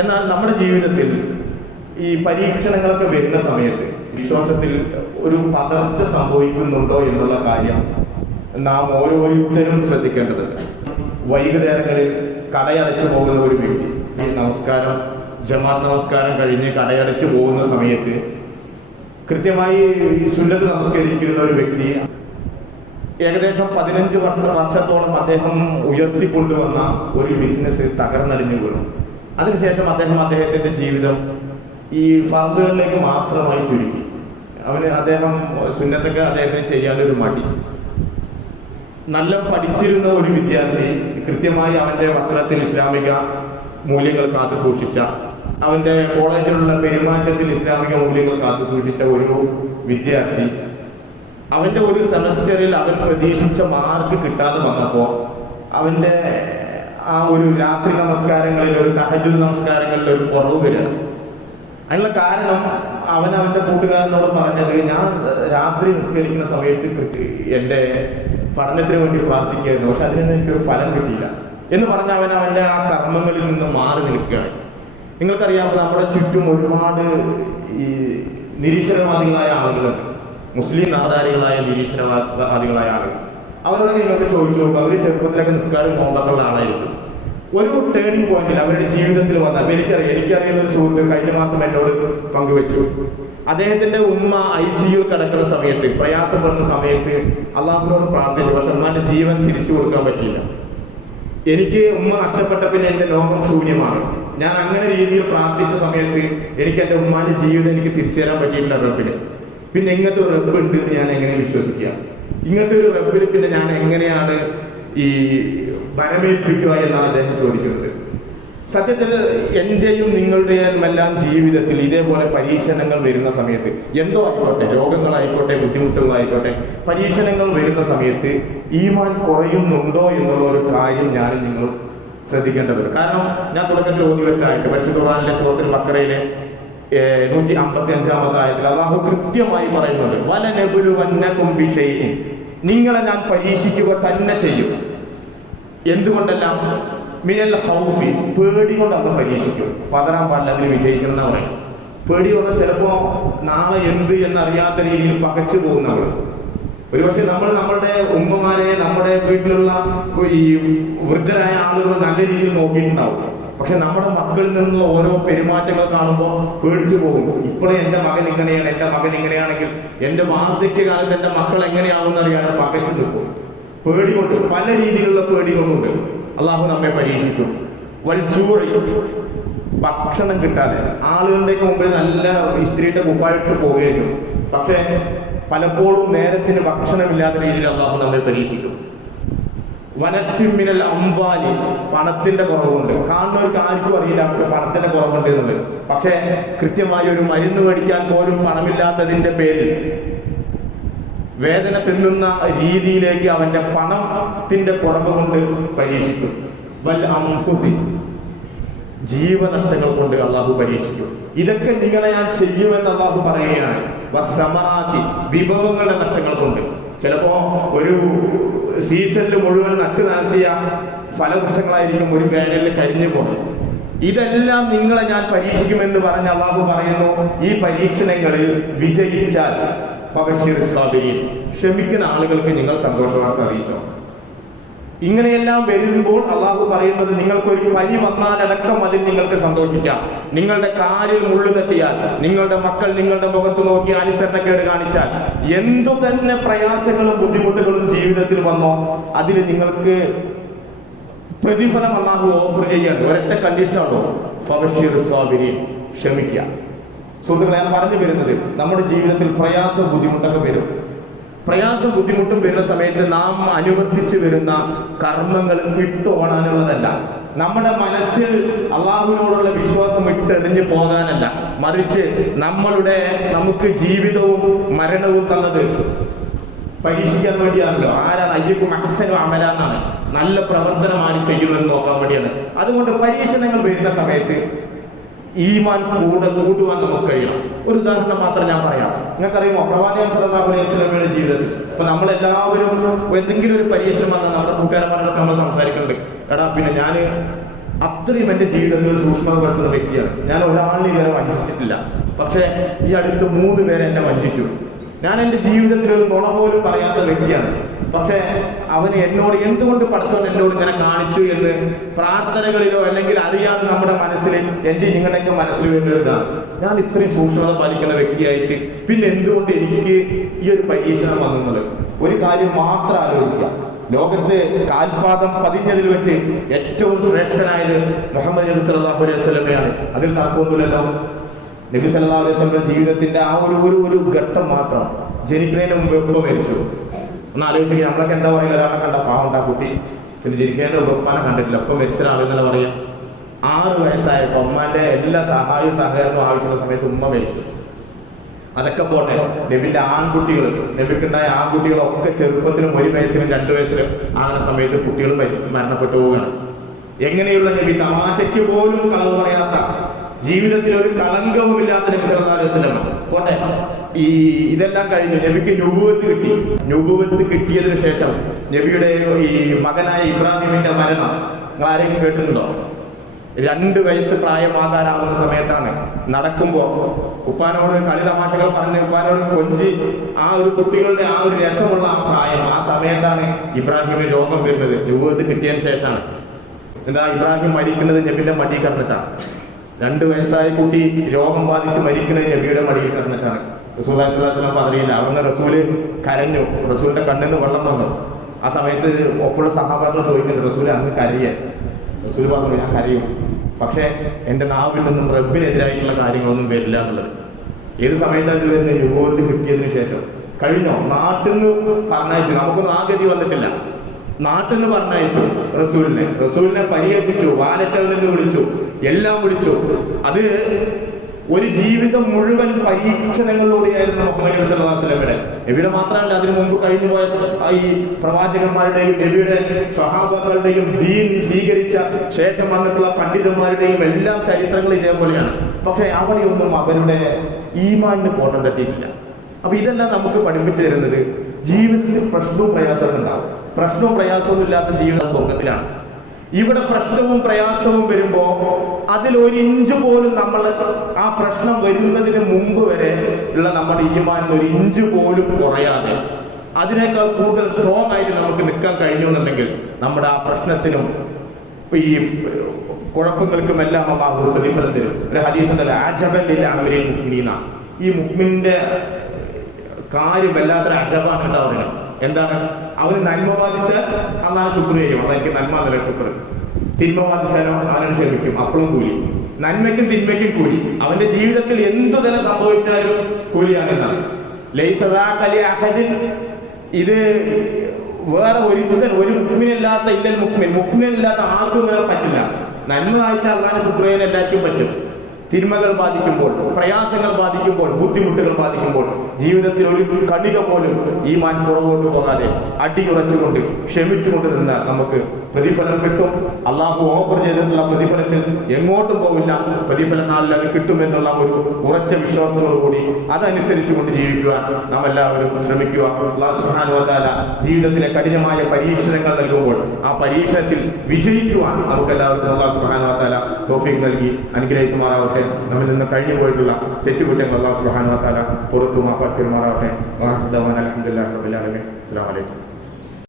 എന്നാൽ നമ്മുടെ ജീവിതത്തിൽ ഈ പരീക്ഷണങ്ങളൊക്കെ വരുന്ന സമയത്ത് വിശ്വാസത്തിൽ ഒരു പതർച്ച സംഭവിക്കുന്നുണ്ടോ എന്നുള്ള കാര്യം നാം ഓരോരുത്തരും ശ്രദ്ധിക്കേണ്ടതുണ്ട്. വൈകുന്നേരങ്ങളിൽ കടയടച്ചു പോകുന്ന ഒരു വ്യക്തി നമസ്കാരം, ജമാഅത്ത് നമസ്കാരം കഴിഞ്ഞ് കടയടച്ചു പോകുന്ന സമയത്ത് കൃത്യമായി സുന്നത്ത് നമസ്കരിക്കുന്ന ഒരു വ്യക്തി ഏകദേശം 15 വർഷത്തോളം അദ്ദേഹം ഉയർത്തിക്കൊണ്ടുവന്ന ഒരു ബിസിനസ് തകർന്നടിഞ്ഞു വീണു. അതിനുശേഷം അദ്ദേഹത്തിന്റെ ജീവിതം ഈ ഫർദുകളിലേക്ക് മാത്രമായി ചുരുക്കി. അദ്ദേഹം സുന്നത്തൊക്കെ അദ്ദേഹത്തിന് ചെയ്യാനൊരു മടി. നല്ല പഠിച്ചിരുന്ന ഒരു വിദ്യാർത്ഥി, കൃത്യമായി അവന്റെ വസ്ത്രത്തിൽ ഇസ്ലാമിക മൂല്യങ്ങൾ കാത്തു സൂക്ഷിച്ച, അവന്റെ കോളേജിലുള്ള പെരുമാറ്റത്തിൽ ഇസ്ലാമിക മൂല്യങ്ങൾ കാത്തു സൂക്ഷിച്ച ഒരു വിദ്യാർത്ഥി, അവന്റെ ഒരു സെമസ്റ്ററിൽ അവൻ പ്രതീക്ഷിച്ച മാർക്ക് കിട്ടാതെ വന്നപ്പോൾ അവന്റെ ആ ഒരു രാത്രി നമസ്കാരങ്ങളിൽ, ഒരു തഹജ്ജുദ് നമസ്കാരങ്ങളിൽ ഒരു കുറവ് വരികയാണ്. അതിനുള്ള കാരണം അവന്റെ കൂട്ടുകാരനോട് പറഞ്ഞത്, ഞാൻ രാത്രി നിസ്കരിക്കുന്ന സമയത്ത് എൻ്റെ പഠനത്തിന് വേണ്ടി പ്രാർത്ഥിക്കുകയായിരുന്നു, പക്ഷെ അതിനൊന്നും എനിക്കൊരു ഫലം കിട്ടിയില്ല എന്ന് പറഞ്ഞ അവന്റെ ആ കർമ്മങ്ങളിൽ നിന്ന് മാറി നിൽക്കുകയാണ്. നിങ്ങൾക്കറിയാമോ, നമ്മുടെ ചുറ്റും ഒരുപാട് ഈ നിരീശ്വരവാദികളായ ആളുകളുണ്ട്, മുസ്ലിം നാദാരികളായ നിരീശ്വരവാദികളായ ആളുകൾ. അവരോടൊക്കെ നിങ്ങൾക്ക് ചോദിച്ചു നോക്കുക, അവർ ചെറുപ്പത്തിലൊക്കെ നിസ്കാരം നോമ്പൊക്കെയുള്ള ആളായിരിക്കും. ഒരു ടേണിംഗ് പോയിന്റിൽ അവരുടെ ജീവിതത്തിൽ വന്ന, എനിക്കറിയുന്ന ഒരു സുഹൃത്ത് കഴിഞ്ഞ മാസം എന്നോട് പങ്കുവെച്ചു. അദ്ദേഹത്തിന്റെ ഉമ്മ ICU കിടക്കുന്ന സമയത്ത്, പ്രയാസപ്പെടുന്ന സമയത്ത് അള്ളാഹുവിനോട് പ്രാർത്ഥിച്ചു, പക്ഷെ ഉമ്മാന്റെ ജീവൻ തിരിച്ചു കൊടുക്കാൻ പറ്റിയില്ല. എനിക്ക് ഉമ്മ നഷ്ടപ്പെട്ട പിന്നെ എന്റെ ലോകം ശൂന്യമാണ്. ഞാൻ അങ്ങനെ രീതിയിൽ പ്രാർത്ഥിച്ച സമയത്ത് എനിക്ക് എന്റെ ഉമ്മാന്റെ ജീവിതം എനിക്ക് തിരിച്ചു തരാൻ പറ്റിയിട്ടില്ല റബ്ബിന്. പിന്നെ ഇങ്ങനത്തെ ഒരു റബ്ബ് ഉണ്ട് എന്ന് ഞാൻ എങ്ങനെ വിശ്വസിക്കുക? ഇങ്ങനത്തെ ഒരു റബ്ബിൽ പിന്നെ ഞാൻ എങ്ങനെയാണ് ഈ വരമേൽപ്പിക്കുക എന്നാണ് അദ്ദേഹം ചോദിക്കുന്നത്. സത്യത്തിൽ എന്റെയും നിങ്ങളുടെയും എല്ലാം ജീവിതത്തിൽ ഇതേപോലെ പരീക്ഷണങ്ങൾ വരുന്ന സമയത്ത്, എന്തോ ആയിക്കോട്ടെ, രോഗങ്ങളായിക്കോട്ടെ, ബുദ്ധിമുട്ടുകളായിക്കോട്ടെ, പരീക്ഷണങ്ങൾ വരുന്ന സമയത്ത് ഈമാൻ കുറയുന്നുണ്ടോ എന്നുള്ള ഒരു കാര്യം ഞാനും നിങ്ങൾ ശ്രദ്ധിക്കേണ്ടതുണ്ട്. കാരണം ഞാൻ തുടക്കത്തിൽ ഓതി വെച്ചായിട്ട് പരിശുദ്ധ ഖുർആനിലെ സൂറത്തുൽ ബഖറയിലെ 155-ാമത്തെ ആയത്തിൽ അല്ലാഹു കൃത്യമായി പറയുന്നുണ്ട്, വലനബ്ലുവന്നകും ബിശൈഇൻ, നിങ്ങളെ ഞാൻ പരീക്ഷിക്കുക തന്നെ ചെയ്യും. എന്തുകൊണ്ടെല്ലാം? മിനൽ ഖൗഫി, പേടി കൊണ്ട് അന്ന് പരീക്ഷിക്കും. പതറാൻ പാടില്ല, അതിന് വിജയിക്കണം എന്നാ പറയും. പേടി പറഞ്ഞാൽ ചിലപ്പോ നാളെ എന്ത് എന്നറിയാത്ത രീതിയിൽ പകച്ചു പോകുന്നവർ. ഒരുപക്ഷെ നമ്മളുടെ ഉമ്മമാരെ, നമ്മുടെ വീട്ടിലുള്ള ഈ വൃദ്ധരായ ആളുകൾ നല്ല രീതിയിൽ നോക്കിയിട്ടുണ്ടാവും. പക്ഷെ നമ്മുടെ മക്കളിൽ നിന്നുള്ള ഓരോ പെരുമാറ്റങ്ങൾ കാണുമ്പോൾ പേടിച്ചു പോകും. ഇപ്പോഴും എന്റെ മകൻ ഇങ്ങനെയാണ്, എന്റെ മകൻ ഇങ്ങനെയാണെങ്കിൽ എന്റെ വാർദ്ധക്യകാലത്ത് എന്റെ മക്കൾ എങ്ങനെയാവുമെന്ന് അറിയാതെ പകച്ചു നിൽക്കും. പേടി കൊണ്ട്, പല രീതിയിലുള്ള പേടികളുണ്ട്. അള്ളാഹു നമ്മെ പരീക്ഷിക്കും. വൽജൂഇ, ഭക്ഷണം കിട്ടാതെ ആളുകളുടെ മുമ്പിൽ നല്ല ഇസ്ത്രീയുടെ കുപ്പായിട്ട് പോവുകയും, പക്ഷെ പലപ്പോഴും നേരത്തിന് ഭക്ഷണമില്ലാത്ത രീതിയിൽ അള്ളാഹു നമ്മെ പരീക്ഷിക്കും. വനച്ചിമ്മിനൽ അംവാലി, പണത്തിന്റെ കുറവുണ്ട്. കാണുന്നവർക്ക് ആർക്കും അറിയില്ല അവർക്ക് പണത്തിന്റെ കുറവുണ്ട് എന്നുള്ളത്. പക്ഷെ കൃത്യമായി ഒരു മരുന്ന് മേടിക്കാൻ പോലും പണമില്ലാത്തതിന്റെ പേരിൽ വേദന തിന്നുന്ന രീതിയിലേക്ക് അവന്റെ പണത്തിന്റെ കുറവ് കൊണ്ട് പരീക്ഷിക്കും. വൽ അൻഫുസി, ജീവനഷ്ടങ്ങൾ കൊണ്ട് അള്ളാഹു പരീക്ഷിക്കും. ഇതൊക്കെ നിങ്ങളെ ഞാൻ ചെയ്യുമെന്ന് അള്ളാഹു പറയുകയാണ്. വസ്സമറാത്തി, വിഭവങ്ങളുടെ നഷ്ടങ്ങൾ കൊണ്ട്. ചിലപ്പോ ഒരു സീസണിൽ മുഴുവൻ നട്ടു നടത്തിയ ഫലവൃക്ഷങ്ങളായിരിക്കും ഒരു വേനലിൽ കരിഞ്ഞു പോകും. ഇതെല്ലാം നിങ്ങളെ ഞാൻ പരീക്ഷിക്കുമെന്ന് പറഞ്ഞ് അള്ളാഹു പറയുന്നു, ഈ പരീക്ഷണങ്ങളിൽ വിജയിച്ചാൽ ഫബശ്ശിർ സാബിരീൻ, ക്ഷമിക്കുന്ന ആളുകൾക്ക് നിങ്ങൾ സന്തോഷവാർത്ത അറിയിച്ചോ. ഇങ്ങനെയെല്ലാം വരുമ്പോൾ അള്ളാഹു പറയുന്നത്, നിങ്ങൾക്കൊരു പനി വന്നാലടക്കം അതിൽ നിങ്ങൾക്ക് സന്തോഷിക്കാം. നിങ്ങളുടെ കാലിൽ മുള്ളു തട്ടിയാൽ, നിങ്ങളുടെ മക്കൾ നിങ്ങളുടെ മുഖത്ത് നോക്കി അനുസരണക്കേട് കാണിച്ചാൽ, എന്തു തന്നെ പ്രയാസങ്ങളും ബുദ്ധിമുട്ടുകളും ജീവിതത്തിൽ വന്നോ അതിൽ നിങ്ങൾക്ക് പ്രതിഫലം അള്ളാഹു ഓഫർ ചെയ്യാണ്. ഒരൊറ്റ കണ്ടീഷനാണോ? ഫബശ്ശിർ സാബിരീൻ, ക്ഷമിക്കുക. സുഹൃത്തുക്കളെ, ഞാൻ പറഞ്ഞു വരുന്നത്, നമ്മുടെ ജീവിതത്തിൽ പ്രയാസം ബുദ്ധിമുട്ടൊക്കെ വരും. പ്രയാസം ബുദ്ധിമുട്ടും വരുന്ന സമയത്ത് നാം അനുവർത്തിച്ചു വരുന്ന കർമ്മങ്ങൾ വിട്ടോടാനുള്ളതല്ല. നമ്മുടെ മനസ്സിൽ അള്ളാഹുവിനോടുള്ള വിശ്വാസം ഇട്ടെറിഞ്ഞു പോകാനല്ല, മറിച്ച് നമുക്ക് ജീവിതവും മരണവും തന്നത് പരീക്ഷിക്കാൻ വേണ്ടിയാണല്ലോ. ആരാണ്? അയ്യക്കും അഹ്സനു അമല എന്നാണ്. നല്ല പ്രവർത്തനം ആര് ചെയ്യുമെന്ന് നോക്കാൻ വേണ്ടിയാണ്. അതുകൊണ്ട് പരീക്ഷണങ്ങൾ വരുന്ന സമയത്ത് ഈമാൻ കൂടുവാൻ നമുക്ക് കഴിയണം. ഒരു ഉദാഹരണം മാത്രം ഞാൻ പറയാം. നിങ്ങൾക്കറിയുമോ, പ്രവാചകൻ സല്ലല്ലാഹു അലൈഹി വസല്ലമയുടെ ജീവിതത്തിൽ ഇപ്പൊ നമ്മളെല്ലാവരും എന്തെങ്കിലും ഒരു പരീക്ഷണം വന്നാൽ നമ്മുടെ കൂട്ടുകാരന്മാരോടൊക്കെ നമ്മൾ സംസാരിക്കുന്നുണ്ട്, എടാ പിന്നെ ഞാൻ അത്രയും എൻ്റെ ജീവിതത്തിൽ സൂക്ഷ്മത പെടുത്തുന്ന വ്യക്തിയാണ്. ഞാൻ ഒരാളിനെ ഇതുവരെ വഞ്ചിച്ചിട്ടില്ല. പക്ഷേ ഈ അടുത്ത് 3 പേരെ എന്നെ വഞ്ചിച്ചു. ഞാൻ എൻ്റെ ജീവിതത്തിൽ ഒരു നുണ പോലും പറയാത്ത വ്യക്തിയാണ്. പക്ഷേ അവന് എന്നോട് എന്തുകൊണ്ട് പടച്ചവൻ എന്നോട് ഇങ്ങനെ കാണിച്ചു എന്ന് പ്രാർത്ഥനകളിലോ അല്ലെങ്കിൽ അറിയാതെ നമ്മുടെ മനസ്സിൽ എൻ്റെ നിങ്ങളുടെയൊക്കെ മനസ്സിൽ വേണ്ടിയതാണ്. ഞാൻ ഇത്രയും സൂക്ഷ്മത പാലിക്കുന്ന വ്യക്തിയായിട്ട് പിന്നെ എന്തുകൊണ്ട് എനിക്ക് ഈ ഒരു പരീക്ഷണം വന്നത്? ഒരു കാര്യം മാത്രം ആലോചിക്കാം. ലോകത്ത് കാൽപാദം പതിഞ്ഞതിൽ വെച്ച് ഏറ്റവും ശ്രേഷ്ഠനായത് മുഹമ്മദ് നബി സല്ലല്ലാഹു അലൈഹി വസല്ലമയാണ്. അതിൽ തർക്കമൊന്നുമില്ലല്ലോ. നബി സല്ലല്ലാഹു അലൈഹി വസല്ലം ജീവിതത്തിന്റെ ആ ഒരു ഘട്ടം മാത്രം, ജനിക്കുന്നതിന് മുമ്പ് എപ്പോൾ മരിച്ചു ഒന്ന് ആലോചിക്കുക. നമ്മളൊക്കെ എന്താ പറയുക, ഒരാളെ കണ്ട പാവണ്ട കുട്ടി, പിന്നെ ജനിക്കുന്നതിന്റെ ഉറപ്പാനെ കണ്ടിട്ടില്ല, എപ്പോൾ മരിച്ച ആളെന്നല്ല പറയാ. 6 വയസ്സായപ്പോൾ ഉമ്മാന്റെ എല്ലാ സഹായവും സഹകരണവും ആവശ്യമുള്ള സമയത്ത് ഉമ്മ മരിച്ചു. അതൊക്കെ പോട്ടെ, നബിന്റെ ആൺകുട്ടികൾ, നബിക്കുണ്ടായ ആൺകുട്ടികളൊക്കെ ചെറുപ്പത്തിലും 1 വയസ്സിലും 2 വയസ്സിലും ആകുന്ന സമയത്ത് കുട്ടികൾ മരണപ്പെട്ടു പോവുകയാണ്. എങ്ങനെയുള്ള നബി, തമാശയ്ക്ക് പോലും കളവ് പറയാത്ത, ജീവിതത്തിൽ ഒരു കളങ്കവുമില്ലാത്ത നബി സല്ലല്ലാഹു അലൈഹി വസല്ലം. പോട്ടെ, ഇതെല്ലാം കഴിഞ്ഞു. നബിക്ക് നുബുവത്ത് കിട്ടി. നുബുവത്ത് കിട്ടിയതിനു ശേഷം നബിയുടെ ഈ മകനായ ഇബ്രാഹിമിന്റെ മരണം നിങ്ങൾ ആരെങ്കിലും കേട്ടിട്ടുണ്ടോ? 2 വയസ്സ് പ്രായമാകാനാവുന്ന സമയത്താണ് നടക്കുമ്പോൾ ഉപ്പാനോട് കളി തമാശകൾ പറഞ്ഞ് ഉപ്പാനോട് കൊഞ്ചി ആ ഒരു കുട്ടികളുടെ ആ ഒരു രസമുള്ള ആ പ്രായം, ആ സമയത്താണ് ഇബ്രാഹിമിന് രോഗം വരുന്നത്. നുബുവത്ത് കിട്ടിയതിന് ശേഷമാണ്. എന്താ ഇബ്രാഹിം മരിക്കുന്നത് നബിന്റെ മടിയിൽ കിടന്നിട്ടാണ്. 2 വയസ്സായ കുട്ടി രോഗം ബാധിച്ച് മരിക്കുന്നത് നബിയുടെ മടിയിൽ കിടന്നിട്ടാണ്. റസൂൽ സ്വല്ലല്ലാഹു അലൈഹി വസല്ലം പറയുന്നില്ല, അവിടുന്ന് റസൂല് കരഞ്ഞു, റസൂലിന്റെ കണ്ണിന്ന് വെള്ളം വന്നു. ആ സമയത്ത് ഒപ്പുള്ള സഹാബാക്കൾ ചോദിക്കുന്നുണ്ട്, റസൂല് അന്ന് കരയാൻ. റസൂൽ പറഞ്ഞു, ഞാൻ കരയും, പക്ഷേ എൻ്റെ നാവിൽ നിന്നും റബ്ബിനെതിരായിട്ടുള്ള കാര്യങ്ങളൊന്നും വരില്ല എന്നുള്ളത്. ഏത് സമയത്താണ് ഇത് വരുന്നത്? നുബുവത്ത് കിട്ടിയതിനു ശേഷം. കഴിഞ്ഞോ? നാട്ടിൽ നിന്ന് പറഞ്ഞയച്ചു. നമുക്കൊന്നും ആ ഗതി വന്നിട്ടില്ല. നാട്ടിൽ നിന്ന് പറഞ്ഞയച്ചു റസൂലിനെ പരിഹസിച്ചു, വാലറ്റകളിൽ നിന്ന് വിളിച്ചു, എല്ലാം വിളിച്ചു. അത് ഒരു ജീവിതം മുഴുവൻ പരീക്ഷണങ്ങളിലൂടെയായിരുന്നു മുഹമ്മദ് നബി സല്ലല്ലാഹു അലൈഹി വസല്ലമയുടെ. നബിയുടെ മാത്രമല്ല, അതിനു മുമ്പ് കഴിഞ്ഞു പോയ ഈ പ്രവാചകന്മാരുടെയും നബിയുടെ സ്വഹാബകളുടെയും ദീൻ സ്വീകരിച്ച ശേഷം വന്നിട്ടുള്ള പണ്ഡിതന്മാരുടെയും എല്ലാം ചരിത്രങ്ങൾ ഇതേപോലെയാണ്. പക്ഷെ അവിടെയൊന്നും അവരുടെ ഈമാനിന് കോട്ടം തട്ടിയിട്ടില്ല. അപ്പൊ ഇതെല്ലാം നമുക്ക് പഠിപ്പിച്ചു തരുന്നത് ജീവിതത്തിൽ പ്രശ്നവും പ്രയാസവും ഉണ്ടാവും. പ്രശ്നവും പ്രയാസവും ഇല്ലാത്ത ജീവിത സ്വർഗത്തിലാണ്. ഇവിടെ പ്രശ്നവും പ്രയാസവും വരുമ്പോ അതിൽ 1 ഇഞ്ച് പോലും നമ്മൾ ആ പ്രശ്നം വരുന്നതിന് മുമ്പ് വരെ ഉള്ള നമ്മുടെ ഈമാനിന് 1 ഇഞ്ച് പോലും കുറയാതെ അതിനേക്കാൾ കൂടുതൽ സ്ട്രോങ് ആയിട്ട് നമുക്ക് നിൽക്കാൻ കഴിഞ്ഞു എന്നുണ്ടെങ്കിൽ നമ്മുടെ ആ പ്രശ്നത്തിനും ഈ കുഴപ്പങ്ങൾക്കും എല്ലാം അല്ലാഹു പ്രതിഫലം തരും. ഒരു ഹദീസ് ഉണ്ടല്ലോ, അജബൻ ലിൽ അംരിൽ മുഅ്മിനീന. ഈ മുഅ്മിന്റെ കാര്യം വല്ലാത്തൊരു അജബാണ് കേട്ടോ. അവന് എന്താണ്? അവന് നന്മ ബാധിച്ചാൽ അന്നാണ് ശുക്ർ ചെയ്യും, അതെനിക്ക് നന്മ എന്നല്ല ശുക്ർ. തിന്മ ബാധിച്ചാലോ അവനോട് ക്ഷമിക്കും, അപ്പോഴും കൂലി. നന്മയ്ക്കും തിന്മയ്ക്കും കൂലി. അവന്റെ ജീവിതത്തിൽ എന്തു തന്നെ സംഭവിച്ചാലും കൂലിയാണെന്നാണ്. ഇത് വേറെ ഒരു മുക്മിനില്ലാത്ത ഇല്ലൽ മുക്മിനില്ലാത്ത ആർക്കും പറ്റില്ല. നന്മ വായിച്ചാൽ അള്ളാഹുവിനെ ശുക്ർ ചെയ്യാൻ എല്ലാവർക്കും പറ്റും. തിന്മകൾ ബാധിക്കുമ്പോൾ, പ്രയാസങ്ങൾ ബാധിക്കുമ്പോൾ, ബുദ്ധിമുട്ടുകൾ ബാധിക്കുമ്പോൾ ജീവിതത്തിൽ ഒരു കണിക പോലും ഈമാൻ പുറകോട്ട് പോകാതെ അടിയുറച്ചുകൊണ്ട് ക്ഷമിച്ചുകൊണ്ട് നിന്നാൽ നമുക്ക് പ്രതിഫലം കിട്ടും. അള്ളാഹു ഓഫർ ചെയ്തിട്ടുള്ള പ്രതിഫലത്തിൽ എങ്ങോട്ടും പോവില്ല. പ്രതിഫല നാളിൽ അത് കിട്ടുമെന്നുള്ള ഒരു ഉറച്ച വിശ്വാസത്തോടുകൂടി അതനുസരിച്ചുകൊണ്ട് ജീവിക്കുവാൻ നാം എല്ലാവരും ശ്രമിക്കുക. അല്ലാഹു സുബ്ഹാനഹു വ തആല ജീവിതത്തിലെ കഠിനമായ പരീക്ഷണങ്ങൾ നൽകുമ്പോൾ ആ പരീക്ഷണത്തിൽ വിജയിക്കുവാൻ നമുക്കെല്ലാവർക്കും അല്ലാഹു സുബ്ഹാനഹു വ തആല തൗഫീഖ് നൽകി അനുഗ്രഹിക്കുമാറാവട്ടെ. നമ്മിൽ നിന്ന് കഴിഞ്ഞു പോയിട്ടുള്ള തെറ്റുകുറ്റങ്ങൾ അല്ലാഹു സുബ്ഹാനഹു വ തആല പുറത്തു മാപ്പാക്കി തരുമാറാവട്ടെ. അൽഹംദുലില്ലാഹി റബ്ബിൽ ആലമീൻ. അസ്സലാമു അലൈക്കും.